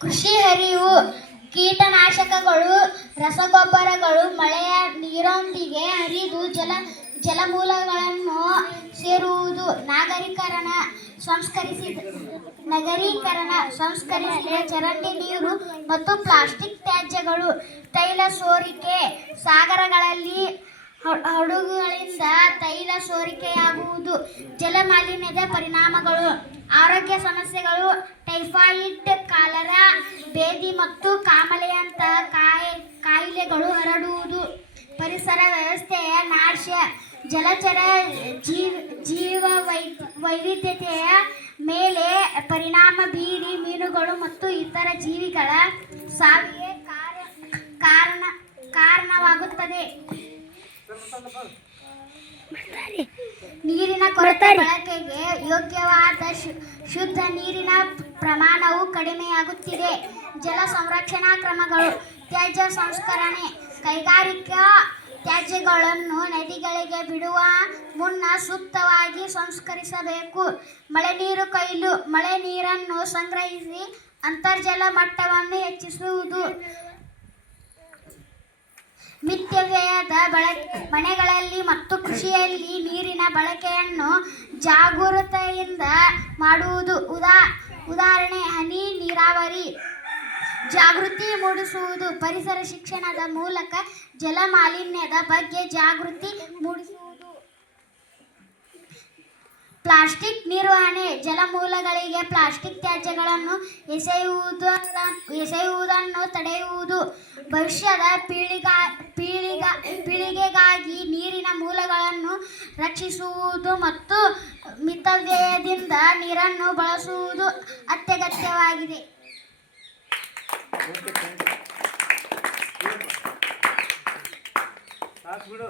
ಕೃಷಿ ಹರಿವು, ಕೀಟನಾಶಕಗಳು, ರಸಗೊಬ್ಬರಗಳು ಮಳೆಯ ನೀರೊಂದಿಗೆ ಹರಿದು ಜಲಮೂಲಗಳನ್ನು ಸೇರುವುದು. ನಗರೀಕರಣ ಸಂಸ್ಕರಿಸಿದ ಚರಂಡಿ ನೀರು ಮತ್ತು ಪ್ಲಾಸ್ಟಿಕ್ ತ್ಯಾಜ್ಯಗಳು, ತೈಲ ಸೋರಿಕೆ, ಸಾಗರಗಳಲ್ಲಿ ಹಡಗುಗಳಿಂದ ತೈಲ ಸೋರಿಕೆಯಾಗುವುದು. ಜಲಮಾಲಿನ್ಯದ ಪರಿಣಾಮಗಳು: ಆರೋಗ್ಯ ಸಮಸ್ಯೆಗಳು, ಟೈಫಾಯಿಡ್, ಕಾಲರಾ, ಬೇದಿ ಮತ್ತು ಕಾಮಾಲೆಯಂತಹ ಕಾಯಿಲೆಗಳು ಹರಡುವುದು. ಪರಿಸರ ವ್ಯವಸ್ಥೆಯ ನಾಶ: ಜಲಚರ ಜೀವವೈವಿಧ್ಯತೆಯ ಮೇಲೆ ಪರಿಣಾಮ ಬೀರಿ ಮೀನುಗಳು ಮತ್ತು ಇತರ ಜೀವಿಗಳ ಸಾವಿಗೆ ಕಾರಣವಾಗುತ್ತದೆ. ನೀರಿನ ಕೊರತೆ: ಬಳಕೆಗೆ ಯೋಗ್ಯವಾದ ಶುದ್ಧ ನೀರಿನ ಪ್ರಮಾಣವು ಕಡಿಮೆಯಾಗುತ್ತಿದೆ. ಜಲ ಸಂರಕ್ಷಣಾ ಕ್ರಮಗಳು: ತ್ಯಾಜ್ಯ ಸಂಸ್ಕರಣೆ, ಕೈಗಾರಿಕಾ ತ್ಯಾಜ್ಯಗಳನ್ನು ನದಿಗಳಿಗೆ ಬಿಡುವ ಮುನ್ನ ಸೂಕ್ತವಾಗಿ ಸಂಸ್ಕರಿಸಬೇಕು. ಮಳೆನೀರು ಕೊಯ್ಲು: ಮಳೆ ನೀರನ್ನು ಸಂಗ್ರಹಿಸಿ ಅಂತರ್ಜಲ ಮಟ್ಟವನ್ನು ಹೆಚ್ಚಿಸುವುದು. ಮಿತವ್ಯಯದ ಬಳಕೆ: ಮನೆಗಳಲ್ಲಿ ಮತ್ತು ಕೃಷಿಯಲ್ಲಿ ನೀರಿನ ಬಳಕೆಯನ್ನು ಜಾಗರೂಕತೆಯಿಂದ ಮಾಡುವುದು. ಉದಾಹರಣೆ ಹನಿ ನೀರಾವರಿ. ಜಾಗೃತಿ ಮೂಡಿಸುವುದು: ಪರಿಸರ ಶಿಕ್ಷಣದ ಮೂಲಕ ಜಲಮಾಲಿನ್ಯದ ಬಗ್ಗೆ ಜಾಗೃತಿ ಮೂಡಿಸುವುದು. ಪ್ಲಾಸ್ಟಿಕ್ ನಿರ್ವಹಣೆ: ಜಲಮೂಲಗಳಿಗೆ ಪ್ಲಾಸ್ಟಿಕ್ ತ್ಯಾಜ್ಯಗಳನ್ನು ಎಸೆಯುವುದನ್ನು ತಡೆಯುವುದು. ಭವಿಷ್ಯದ ಪೀಳಿಗೆಗಾಗಿ ನೀರಿನ ಮೂಲಗಳನ್ನು ರಕ್ಷಿಸುವುದು ಮತ್ತು ಮಿತವ್ಯಯದಿಂದ ನೀರನ್ನು ಬಳಸುವುದು ಅತ್ಯಗತ್ಯವಾಗಿದೆ. ಸಾಕು ಬಿಡು.